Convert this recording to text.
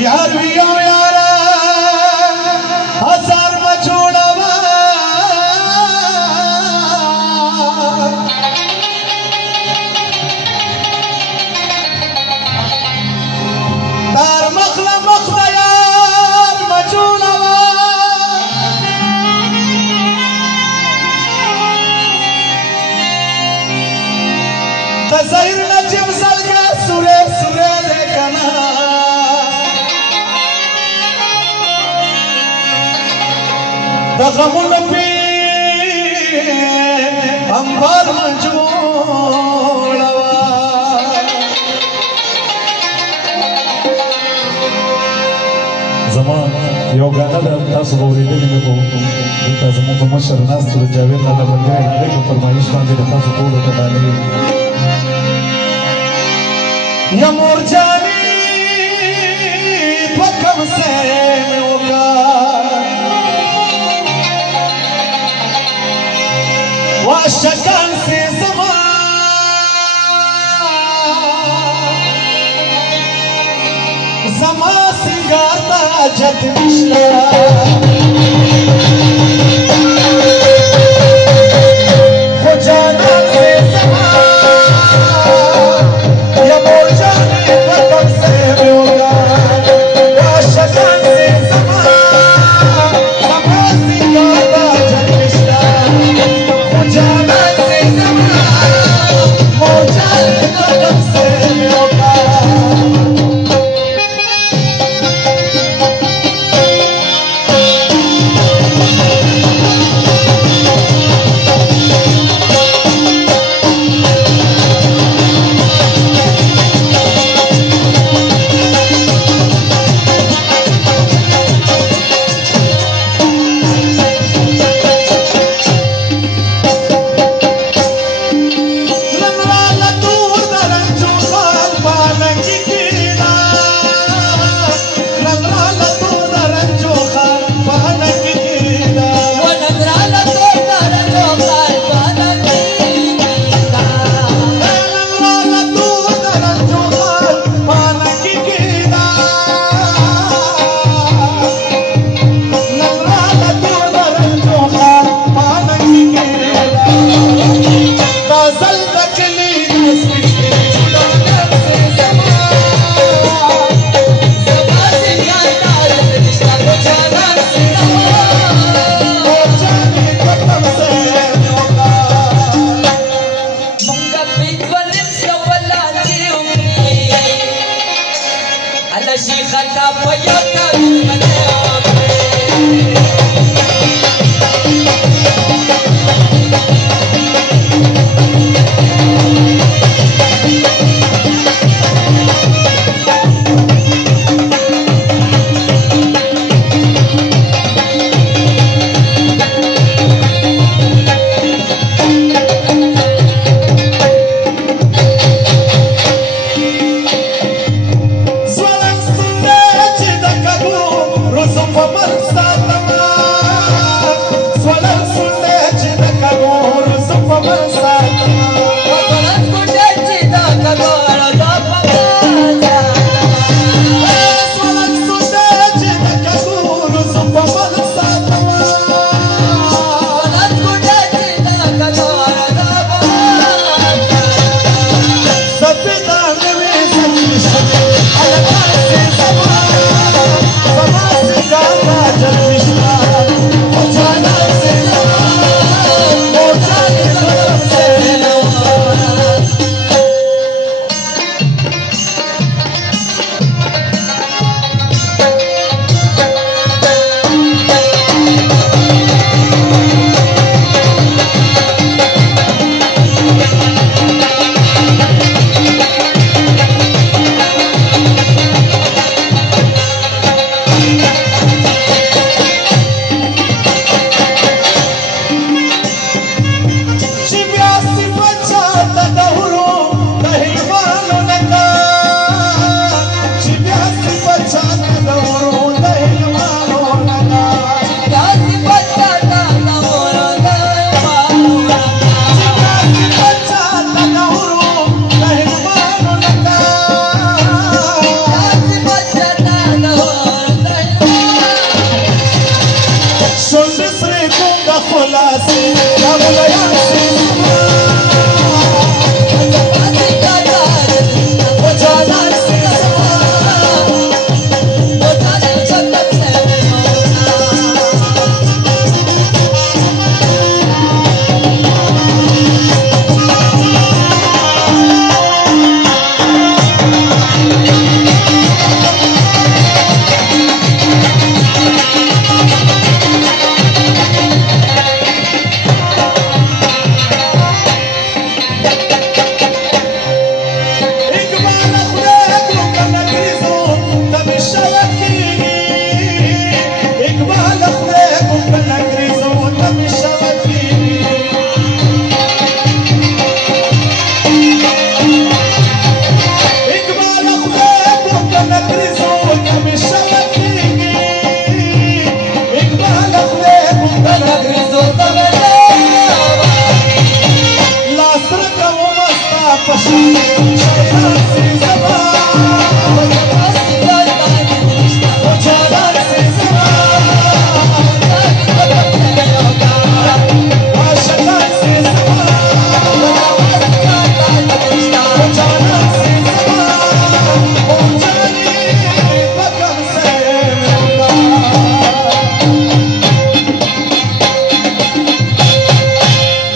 यार भी आओ यार हजार मचोड़वा तार मखला मखला यार मचोड़वा तज़हिर नचिम सल के सुरे सुरे देखना तगमुल पे अंबर मंजूड़वा زمان یو गाना د تاسو اوریدلې مې وو د زموږ په مشر ناصر جاوید الله بلګای هغه فرمایش باندې د تاسو ټول ته باندې या मोर जानी पकम से होगा वाशकान से जमा सिंगारता जत मिश्रा हो जाना से जमा या मोर जाने पकम से होगा वाशकान से जमा सिंगारता जत मिश्रा हो जाना से जमा मोर जाने पकम से होगा Swallow پښې